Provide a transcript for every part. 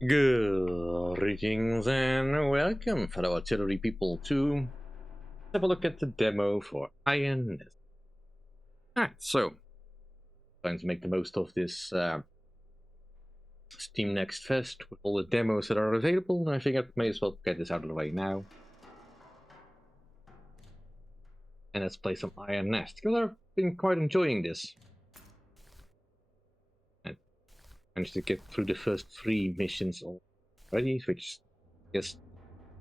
Greetings and welcome, fellow artillery people, to have a look at the demo for Iron Nest. Alright, so, trying to make the most of this Steam Next Fest with all the demos that are available, and I think I may as well get this out of the way now. And let's play some Iron Nest, because I've been quite enjoying this. I managed to get through the first 3 missions already, which I guess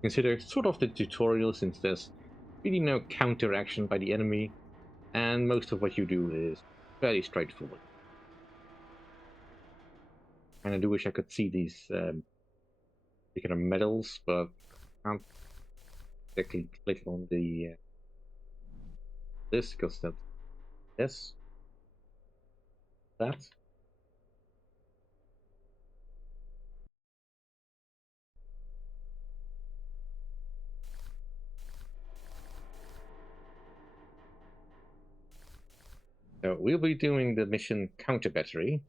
consider sort of the tutorial, since there's really no counteraction by the enemy, and most of what you do is fairly straightforward. And I do wish I could see these particular medals, but I can't exactly click on the this, because that's this, that. So we'll be doing the mission Counter Battery.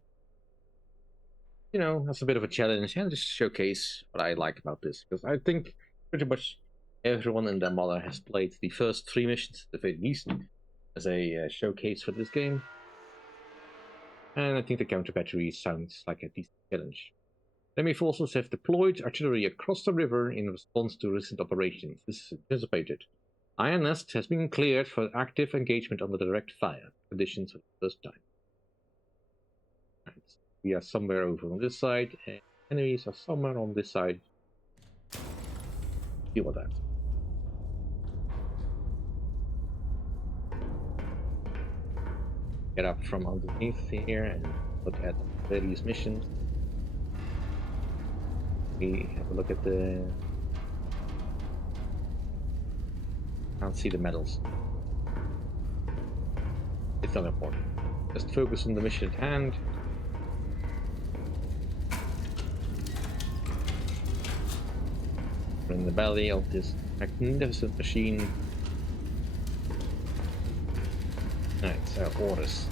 You know, that's a bit of a challenge, and just showcase what I like about this, because I think pretty much everyone in their mother has played the first 3 missions, at the very least, as a showcase for this game. And I think the Counter Battery sounds like a decent challenge. Enemy forces have deployed artillery across the river in response to recent operations. This is anticipated. Iron Nest has been cleared for active engagement under direct fire conditions for the first time. Right. We are somewhere over on this side, and enemies are somewhere on this side. Deal with that. Get up from underneath here and look at various missions. We have a look at the... Can't see the medals. It's not important. Just focus on the mission at hand. We're in the belly of this magnificent machine. Alright, so orders.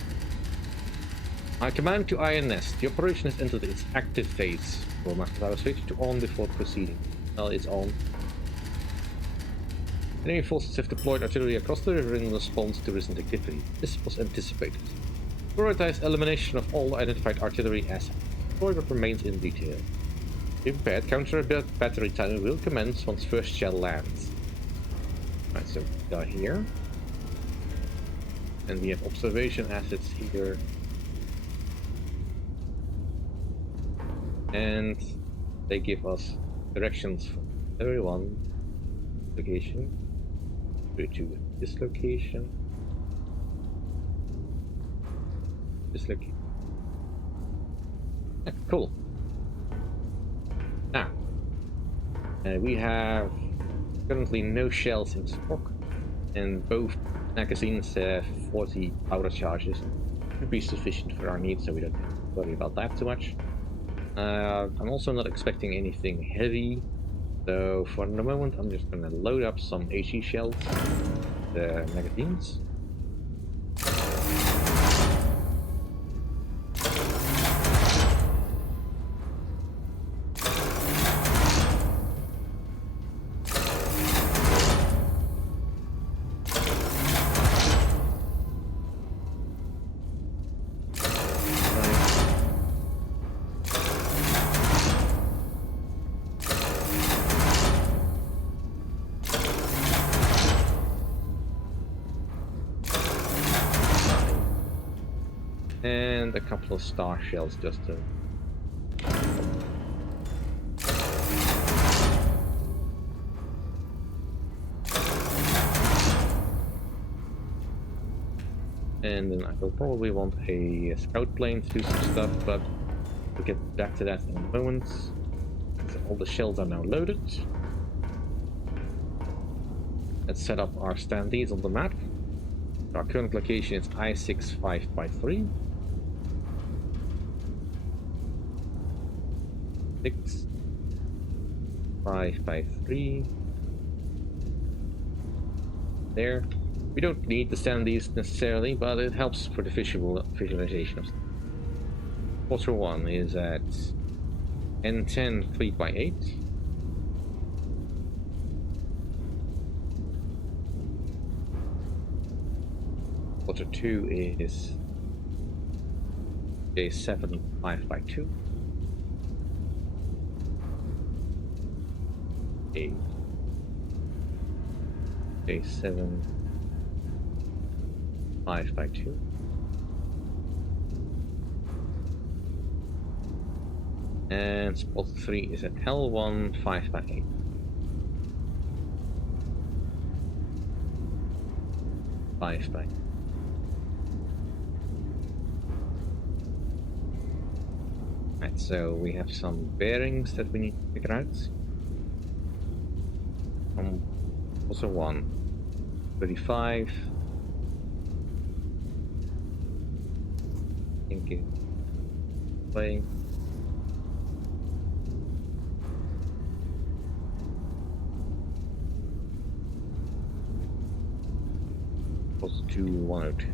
I command to Iron Nest. The operation has entered its active phase. Will Master Power switch to on before proceeding. Well, it's on. Enemy forces have deployed artillery across the river in response to recent activity. This was anticipated. Prioritize elimination of all identified artillery assets. Deploy what remains in detail. Be prepared, counter battery time will commence once first shell lands. Right, so we are here. And we have observation assets here. And they give us directions from everyone. Location. To this location. This location. Yeah, cool. Now, we have currently no shells in stock, and both magazines have 40 powder charges. Should be sufficient for our needs, so we don't have to worry about that too much. I'm also not expecting anything heavy. So for the moment, I'm just going to load up some HE shells, the magazines. And a couple of star shells just to... And then I will probably want a scout plane to do some stuff, but we'll get back to that in a moment. So all the shells are now loaded. Let's set up our standees on the map. Our current location is I-6553. 6553. There. We don't need the standees necessarily, but it helps for the visualization of stuff. Quarter 1 is at N10 3x8. Quarter 2 is J7 5x2. J7 5x2. And spot 3 is an L1 5x8. Right, so we have some bearings that we need to figure out. Also 1, 35. Thank you. Play. Also 2, 102.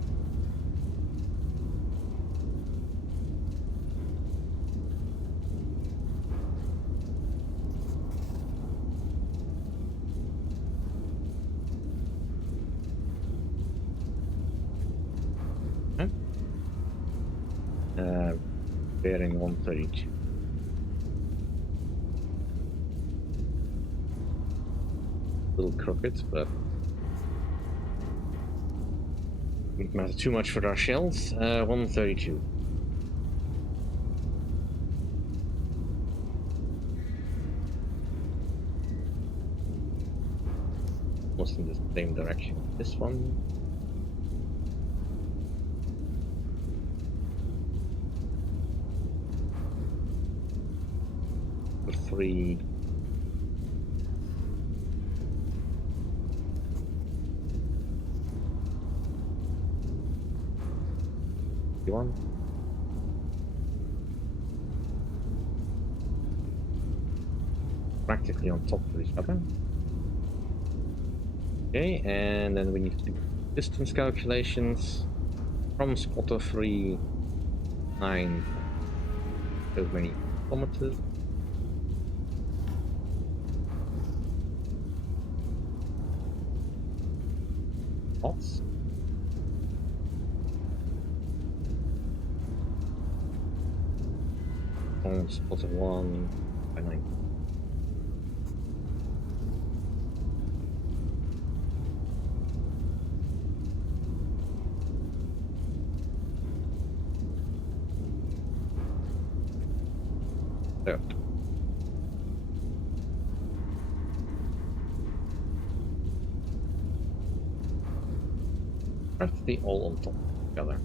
Bearing 132. A little crooked, but wouldn't matter too much for our shells. 132. Almost in the same direction. This one. For 3. One. Practically on top of each other. Okay, and then we need to do distance calculations from spotter 3, 9, so many kilometers. Knots. On spotter 1 by 9. So. Practically all on top together.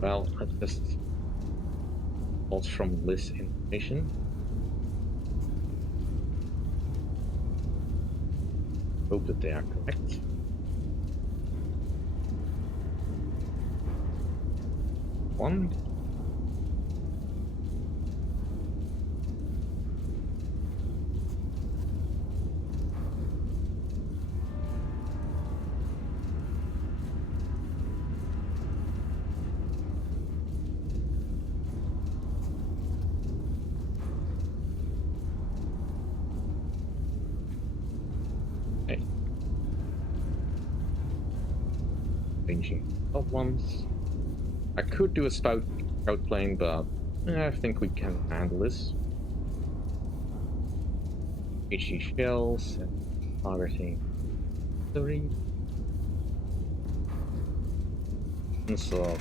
Well, let's just pulse from this information. Hope that they are correct. One. Okay. Changing top ones. I could do a scout plane, but I think we can handle this. HE shells and targeting 3. And so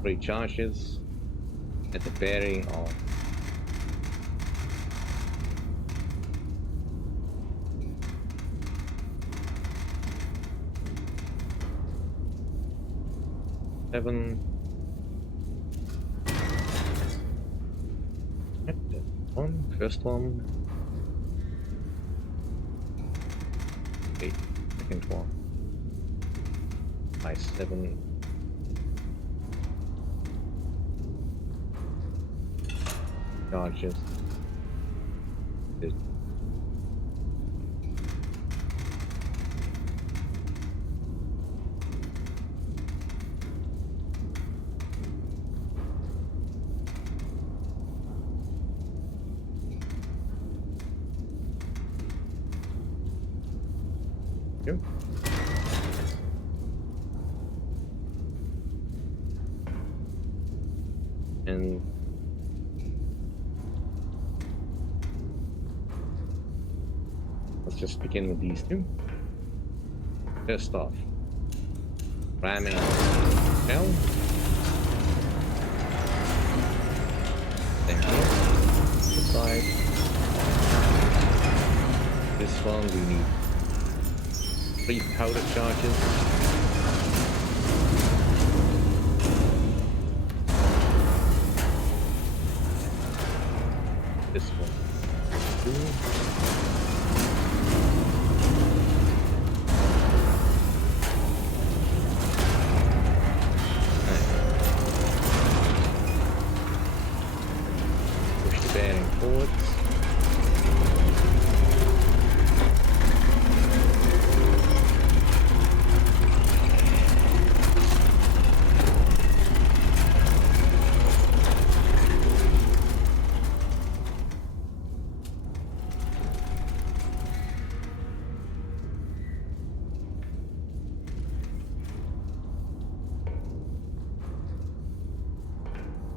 three charges at the bearing of seven. One, first one. 8, second one. By 7. charges. Yep. And let's just begin with these two. First off, ramming shell. Then here, this side. This one we need 3 powder charges. This one. 2. Bearing forwards.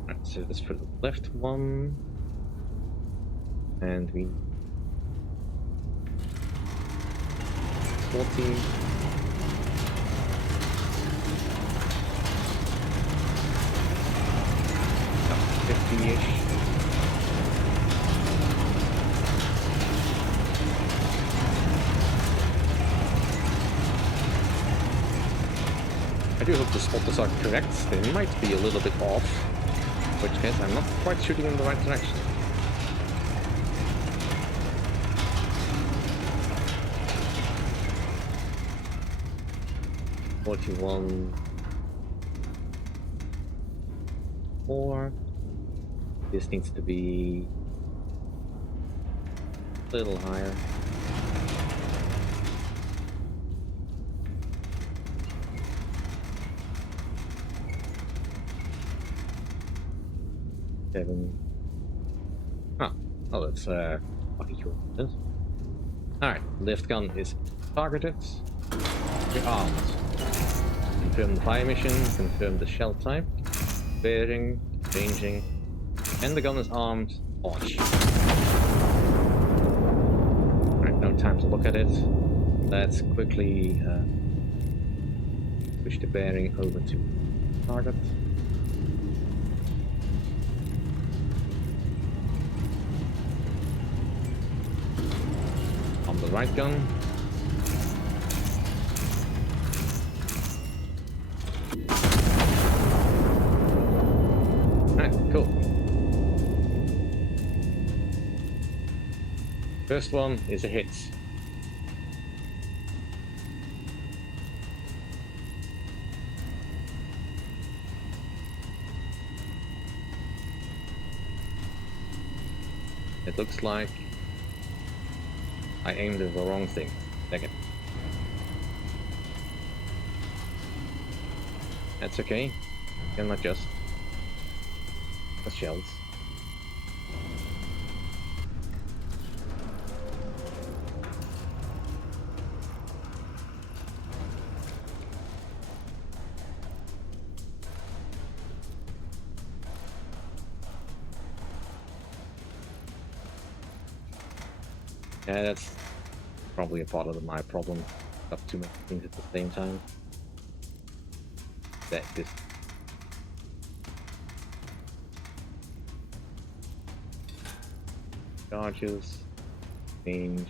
Right, so let's put the left one. And we 40. 50-ish. I do hope the spotters are correct. They might be a little bit off, in which case I'm not quite shooting in the right direction. $41, 4. This needs to be a little higher. Seven. Oh, that's lucky coincidence. Alright, lift gun is targeted. We're armed. Confirm the fire mission, confirm the shell type, bearing, changing, and the gun is armed, launch. Alright, no time to look at it. Let's quickly switch the bearing over to target. On the right gun. Cool. First one is a hit. It looks like I aimed at the wrong thing. Second. That's okay. Can adjust. The shells. Yeah, that's probably a part of my problem. Got too many things at the same time. That this. Charges, change.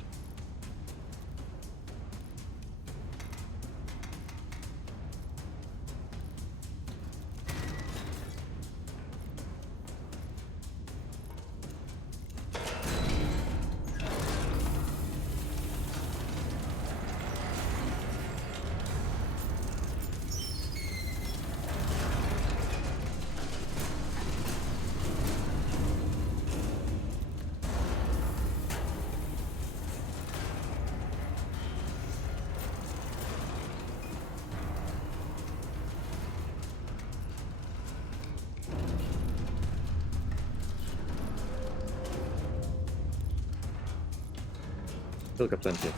Still got plenty.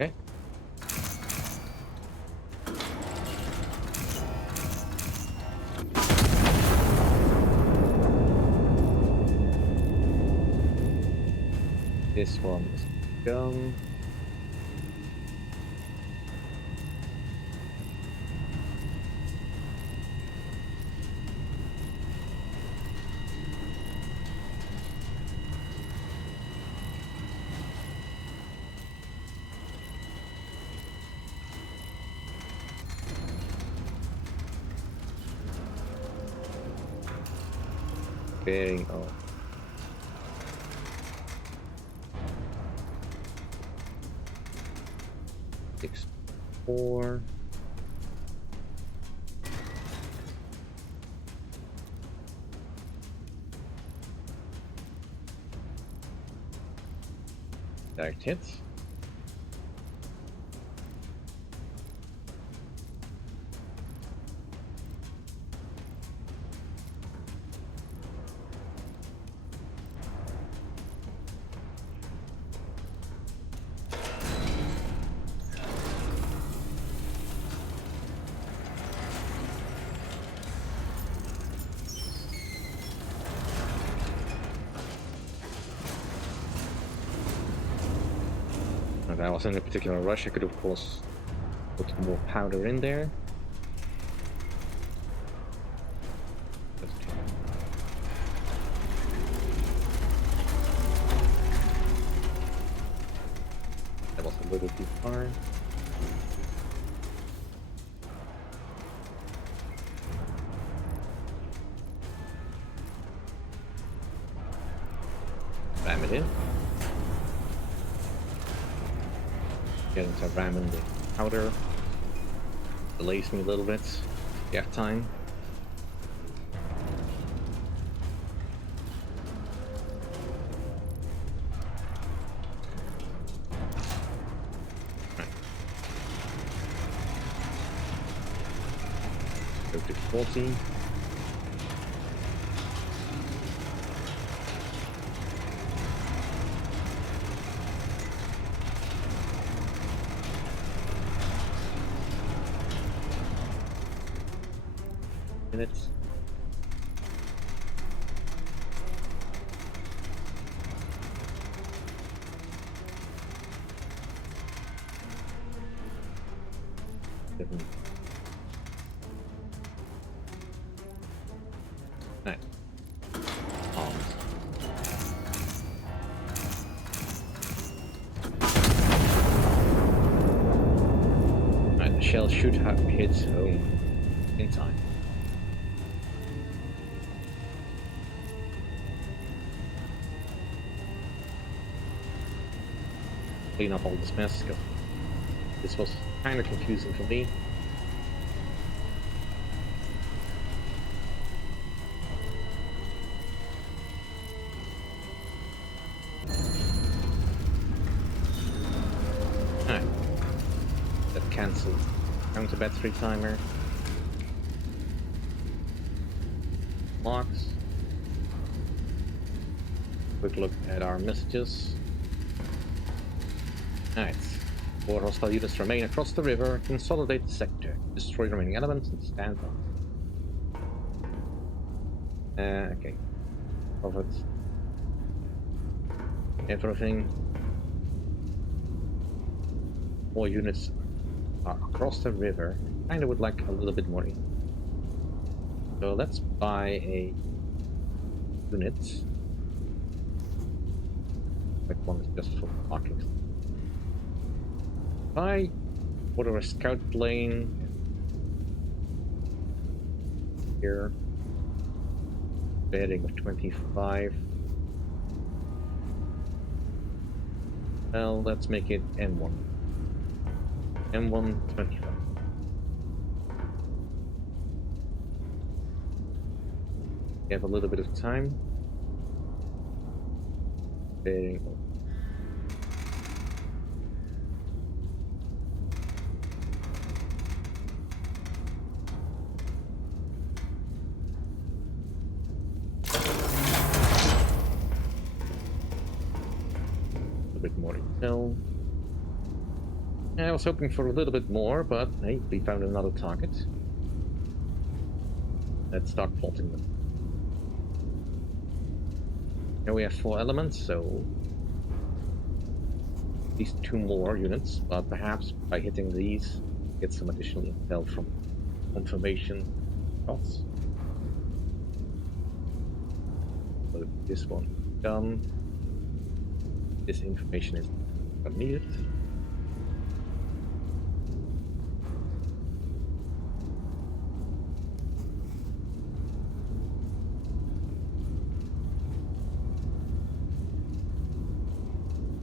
Okay. This one is done. Bearing off. Six, 4. Direct hits. I was in a particular rush. I could, of course, put more powder in there. That was a little too far. Ram it in. Getting to ramming the powder delays me a little bit. Gap time. Right. Go to 40. Minutes. Right. Arms. Right, the shell should have hit home in time. Clean up all this mess, because this was kind of confusing for me. Alright. That cancelled counter battery timer. Locks. Quick look at our messages. Alright. 4 hostile units remain across the river. Consolidate the sector. Destroy the remaining elements and stand by. Okay. Covered everything. 4 units are across the river. Kinda would like a little bit more in. So let's buy a unit. That one is just for markings. Buy order a scout plane here. Bearing of 25. Well, let's make it N1. N1 25. We have a little bit of time. Bearing. A bit more intel. I was hoping for a little bit more, but hey, we found another target. Let's start plotting them. Now we have 4 elements, so at least 2 more units, but perhaps by hitting these, get some additional intel from confirmation shots. So this one done. This information is not needed.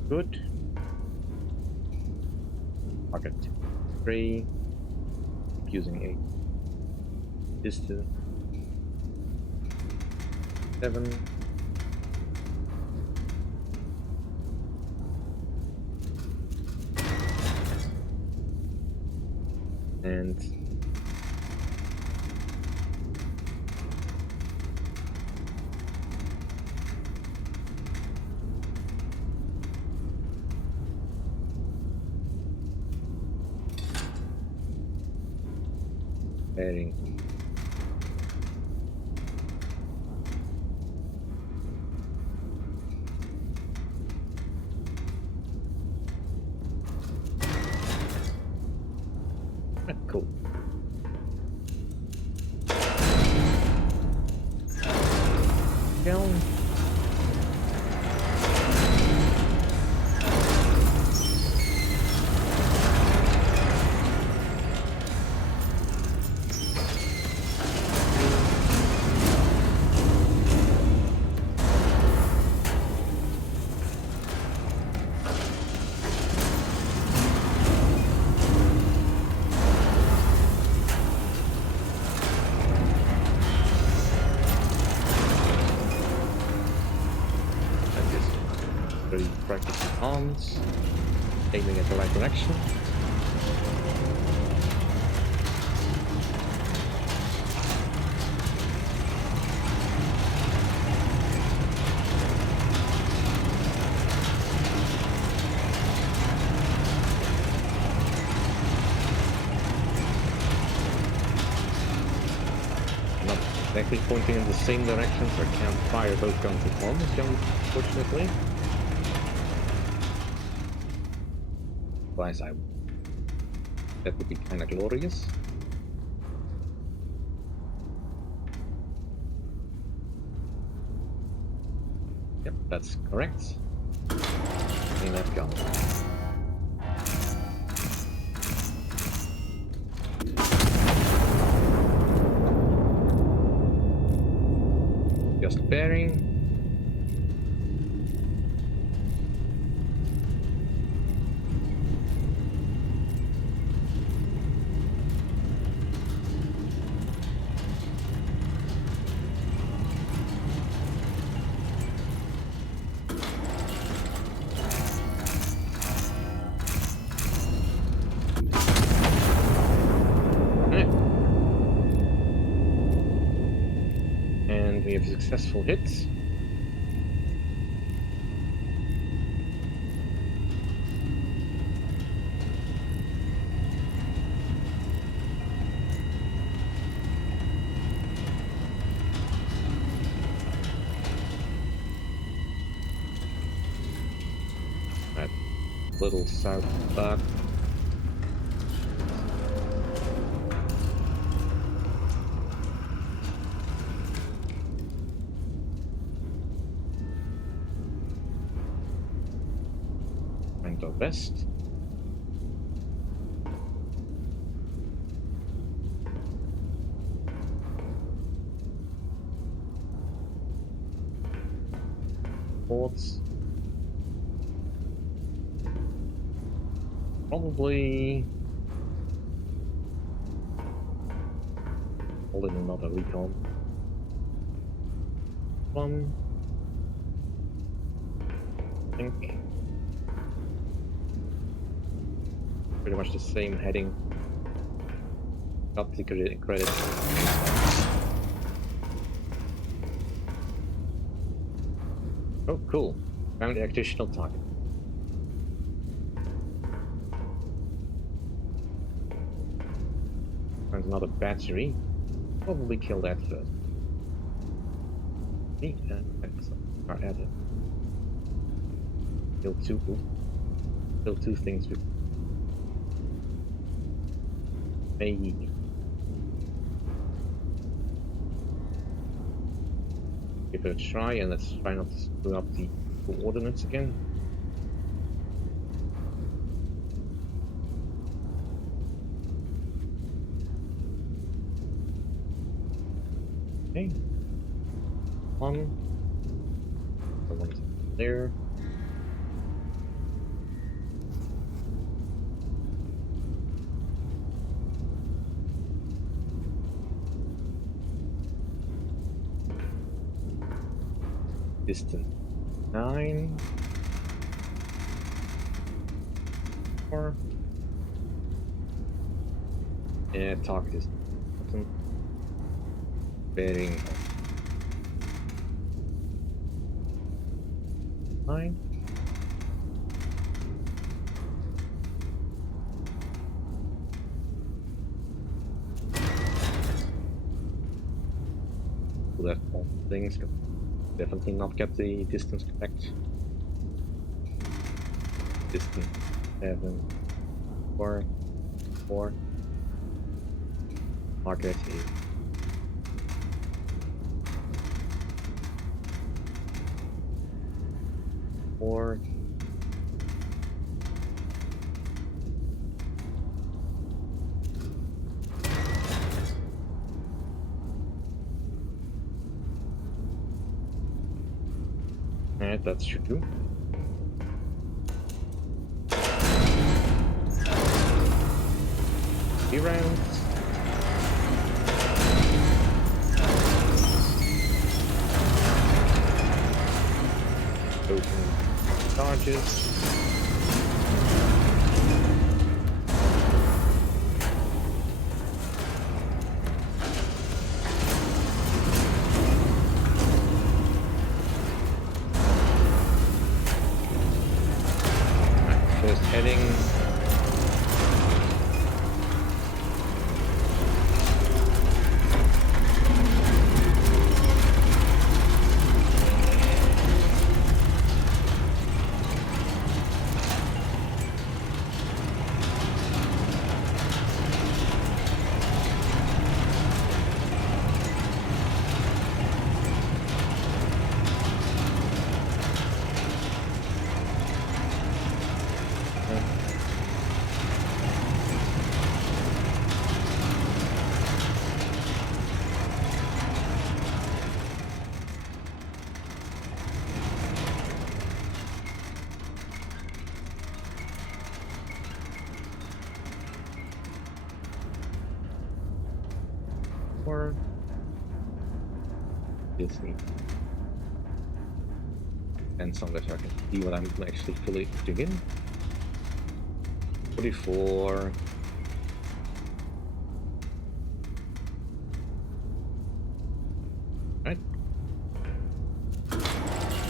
Good. Target 3. Keep using 8. Distance 7. And bearing. Cool. Down. Practice arms, aiming at the right direction. Not exactly pointing in the same direction, so I can't fire both guns at once, unfortunately. Otherwise, that would be kind of glorious. Yep, that's correct. Aim that gun. Just bearing. We have a successful hit. That little south back. Our best. Ports. Probably hold in another recon. I think pretty much the same heading. Got the credit. Oh, cool. Found the additional target. Found another battery. Probably kill that first. Start at it. Kill two things with maybe. Give it a try, and let's try not to screw up the coordinates again. Okay. One there. Distance 9. 4. Yeah, target is button. Bearing 9. So that all things can definitely not get the distance correct. Distance 7, 4, 4. Target is 4. Alright, that should do. Few rounds. Open charges. First heading. Disney. And some that I can see what I'm actually fully doing. 44. Right.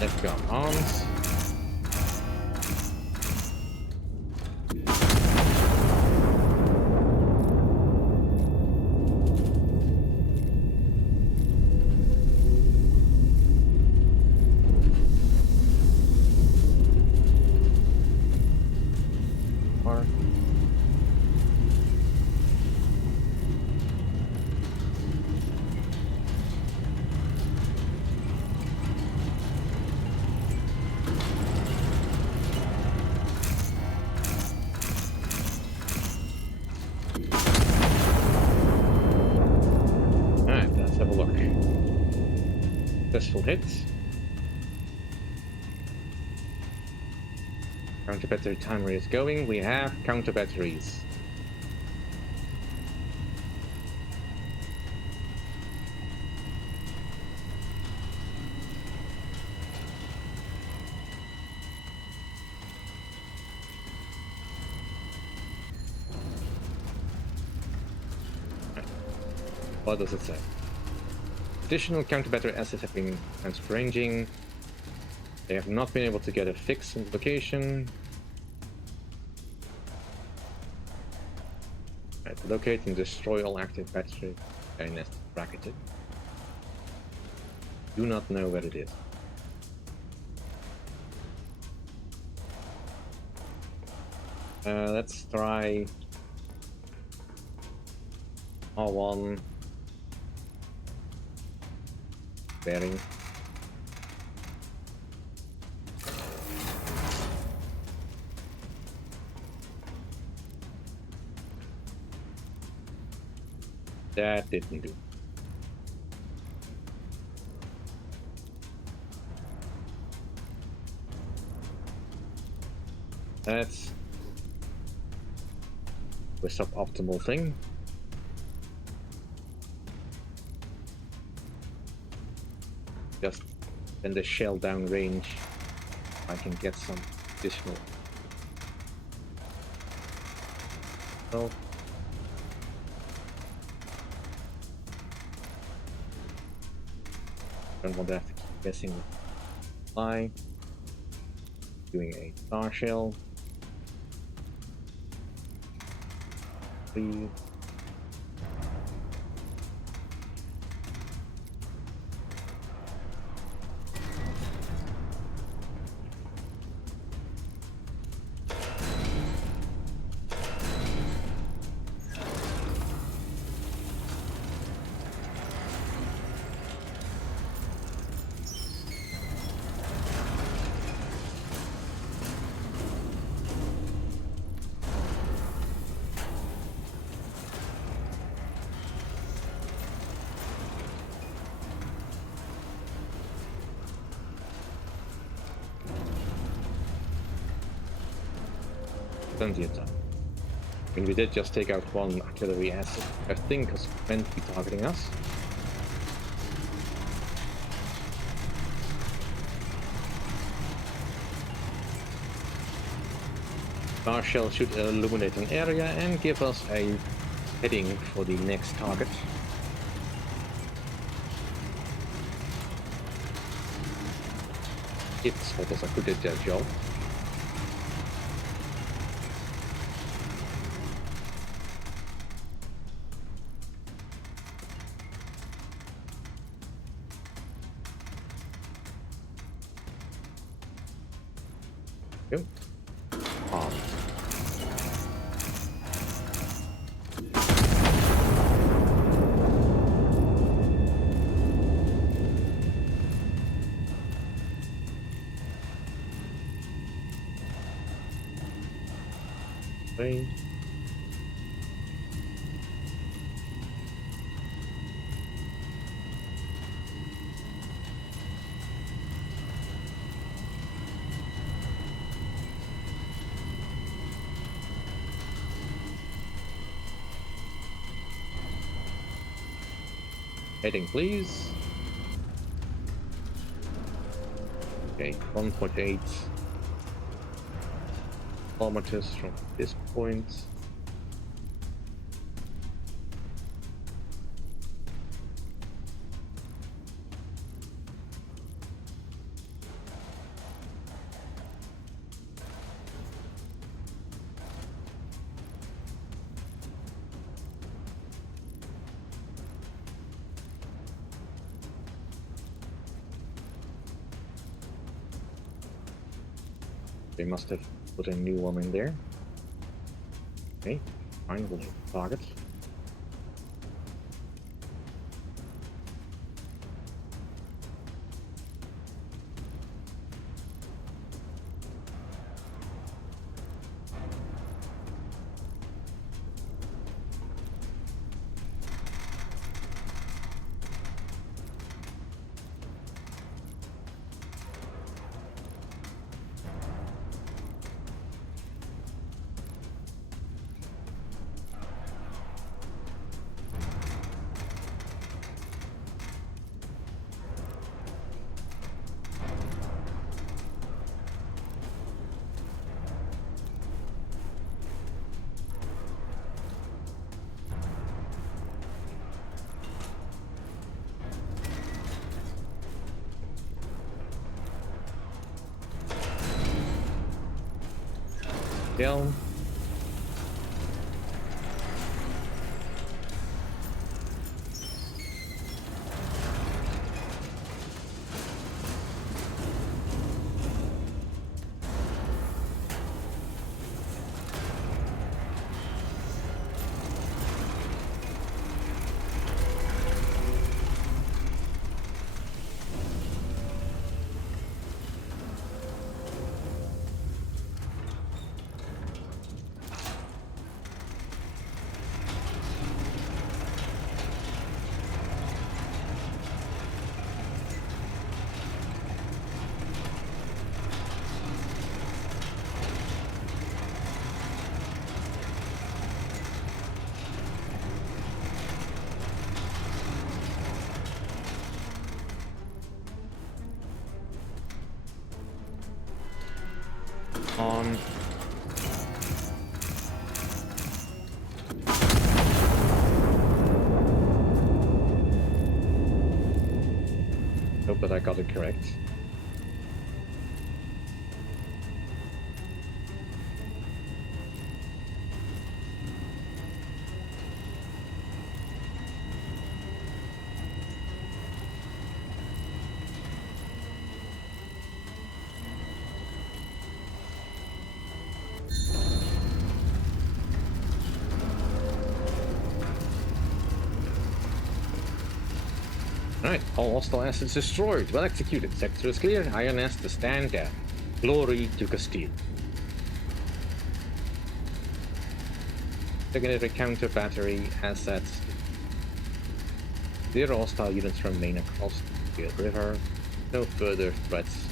Let's go. Arms. Successful hits. Counter battery timer is going. We have counter batteries. What does it say? Additional counter battery assets have been transranging. They have not been able to get a fix on the location. Right, locate and destroy all active battery. Okay, let's bracket it. Do not know what it is. Let's try R1 bearing. That didn't do. That's the suboptimal thing. Just then the shell down range, I can get some additional. Oh. Don't want to have to keep guessing the fly. Doing a star shell. 3. Plenty of time. I mean, we did just take out one artillery asset, I think was meant to be targeting us. Star shell should illuminate an area and give us a heading for the next target. It's almost a good job. Yep. Wait. Heading, please. Okay, 1.8 kilometers from this point. They must have put a new one in there. Okay, fine, we'll target. Down. On. Hope that I got it correct. Alright, all hostile assets destroyed. Well executed. Sector is clear. Iron Nest to stand down. Glory to Castille. Secondary counter battery assets. 0 hostile units remain across the river. No further threats.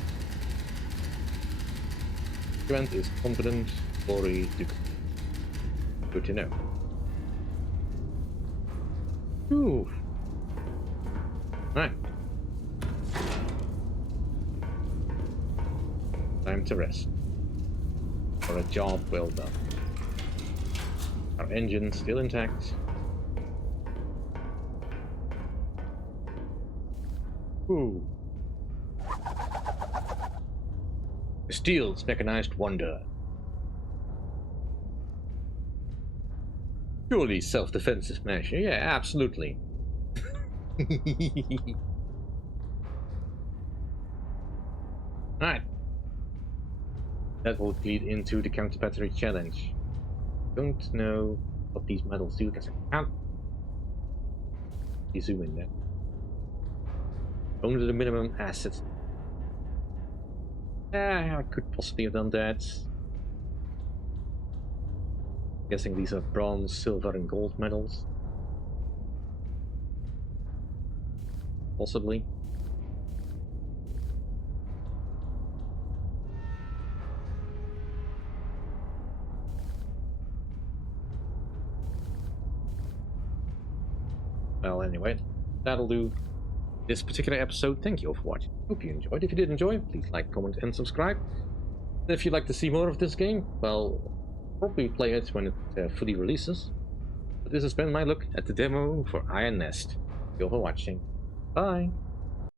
Grant is confident. Glory to Castille. Good to know. Ooh. Right. Time to rest. For a job well done. Our engine still intact. Ooh. Steel's mechanized wonder. Surely self-defensive measure. Yeah, absolutely. Alright. That will lead into the counter battery challenge. Don't know what these medals do because I can't zoom in there. Only the minimum assets. I could possibly have done that. Guessing these are bronze, silver, and gold medals. Possibly. Well, anyway, that'll do this particular episode. Thank you all for watching. Hope you enjoyed. If you did enjoy, please like, comment, and subscribe. And if you'd like to see more of this game, well, probably play it when it fully releases. But this has been my look at the demo for Iron Nest. Thank you all for watching. Bye!